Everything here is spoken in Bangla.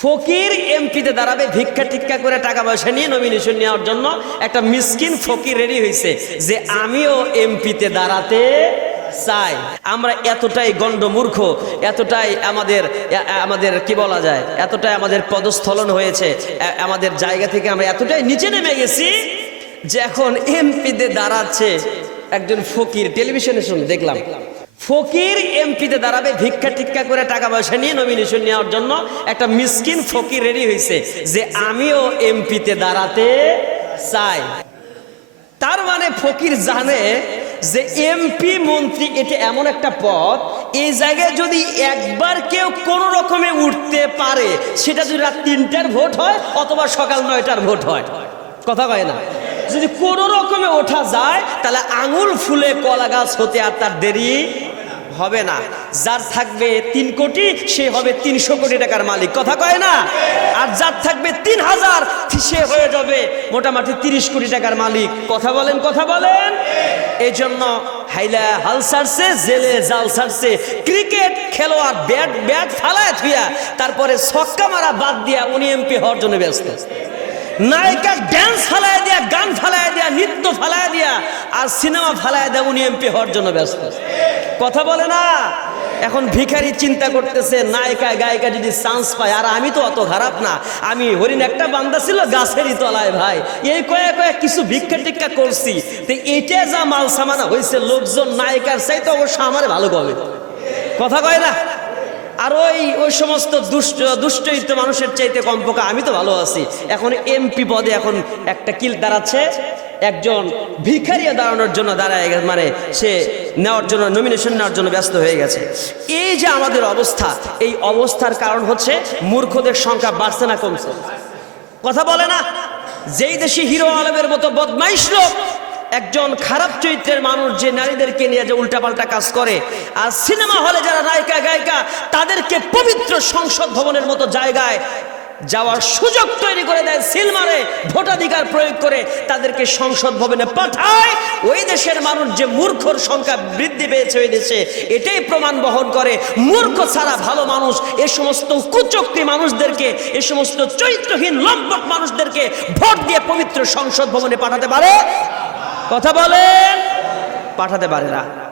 ফকির এমপিতে দাঁড়াবে ভিক্ষা টিক্ষা করে টাকা পয়সা নিয়ে নমিনেশন নেওয়ার জন্য। একটা মিসকিন ফকির রেডি হয়েছে যে আমিও এমপিতে দাঁড়াতে চাই। আমরা এতটাই গণ্ডমূর্খ, এতটাই আমাদের কি বলা যায়, এতটাই আমাদের পদস্থলন হয়েছে, আমাদের জায়গা থেকে আমরা এতটাই নিচে নেমে গেছি যে এখন এমপিতে দাঁড়াচ্ছে একজন ফকির। টেলিভিশনে দেখলাম ফকির এমপিতে দাঁড়াবে ভিক্ষা টিক্ষা করে টাকা পয়সা নিয়ে নমিনেশন নেওয়ার জন্য। একটা মিসকিন ফকির রেডি হয়েছে যে আমিও এমপিতে দাঁড়াতে চাই। তার মানে ফকির জানে যে এমপি মন্ত্রী এটা এমন একটা পদ, এই জায়গায় যদি একবার কেউ কোন রকমে উঠতে পারে, সেটা যদি রাত 3টার ভোট হয় অথবা সকাল 9টার ভোট হয়, কথা কয় না, যদি কোন রকমে ওঠা যায় তাহলে আঙুল ফুলে কলা গাছ হতে আর তার দেরি হবে না। যার থাকবে 3 কোটি সে হবে 300 কোটি টাকার মালিক, কথা কয় না। আর যার থাকবে 3000 সে হয়ে যাবে মোটামুটি 30 কোটি টাকার মালিক, কথা বলেন, কথা বলেন। এই জন্য হাইলা হাল ছাড়ছে, জেলে জাল ছাড়ছে। ক্রিকেট খেলোয়াড় ব্যাট ফালায় থুইয়া তারপরে ছক্কা মারা বাদ দিয়া উনি এমপি হওয়ার জন্য ব্যস্ত। নায়িকা ড্যান্স ফালায় দিয়া, গান ফালায় দিয়া, নৃত্য ফালায় দিয়া আর সিনেমা ফালায় দেয়া উনি এমপি হওয়ার জন্য ব্যস্ত, কথা বলে না। এখন ভিখারি চিন্তা করতেছে নায়িকা গায়িকা যদি চান্স পায়, আর আমি তো অত খারাপ না, আমি হরিণ একটা বান্দা ছিল গাছেরই তলায় ভাই, এই কয়েক কিছু ভিক্ষা টিক্ষা করছি, তো এইটা যা মাল সামানা হয়েছে লোকজন নায়িকার চাইতে অবশ্য আমার ভালো হবে, কথা কয় না। আর ওই সমস্ত দুষ্টইত মানুষের চাইতে কমপক্ষে আমি তো ভালো আছি। এখন এমপি পদে এখন একটা কিল দাঁড়াচ্ছে, একজন ভিখারিও দাঁড়ানোর জন্য দাঁড়ায়, মানে সে নেওয়ার জন্য নমিনেশন নেওয়ার জন্য ব্যস্ত হয়ে গেছে। এই যে আমাদের অবস্থা, এই অবস্থার কারণ হচ্ছে মূর্খদের সংখ্যা বাড়ছে না কমছে, কথা বলে না। যেই দেশে হিরো আলমের মতো বদমাইশ লোক, একজন খারাপ চরিত্রের মানুষ যে নারীদেরকে নিয়ে যে উল্টাপাল্টা কাজ করে, আর সিনেমা হলে যারা নায়িকা গায়িকা তাদেরকে পবিত্র সংসদ ভবনের মতো জায়গায় যাওয়ার সুযোগ তৈরি করে দেয়, সিল মারে, ভোটাধিকার প্রয়োগ করে তাদেরকে সংসদ ভবনে পাঠায়, ওই দেশের মানুষ যে মূর্খর সংখ্যা বৃদ্ধি পেয়েছে ওই দেশে, এটাই প্রমাণ বহন করে। মূর্খ ছাড়া ভালো মানুষ এ সমস্ত কুচক্রী মানুষদেরকে, এ সমস্ত চরিত্রহীন লম্পট মানুষদেরকে ভোট দিয়ে পবিত্র সংসদ ভবনে পাঠাতে পারে, কথা বলেন, পাঠাতে পারে না।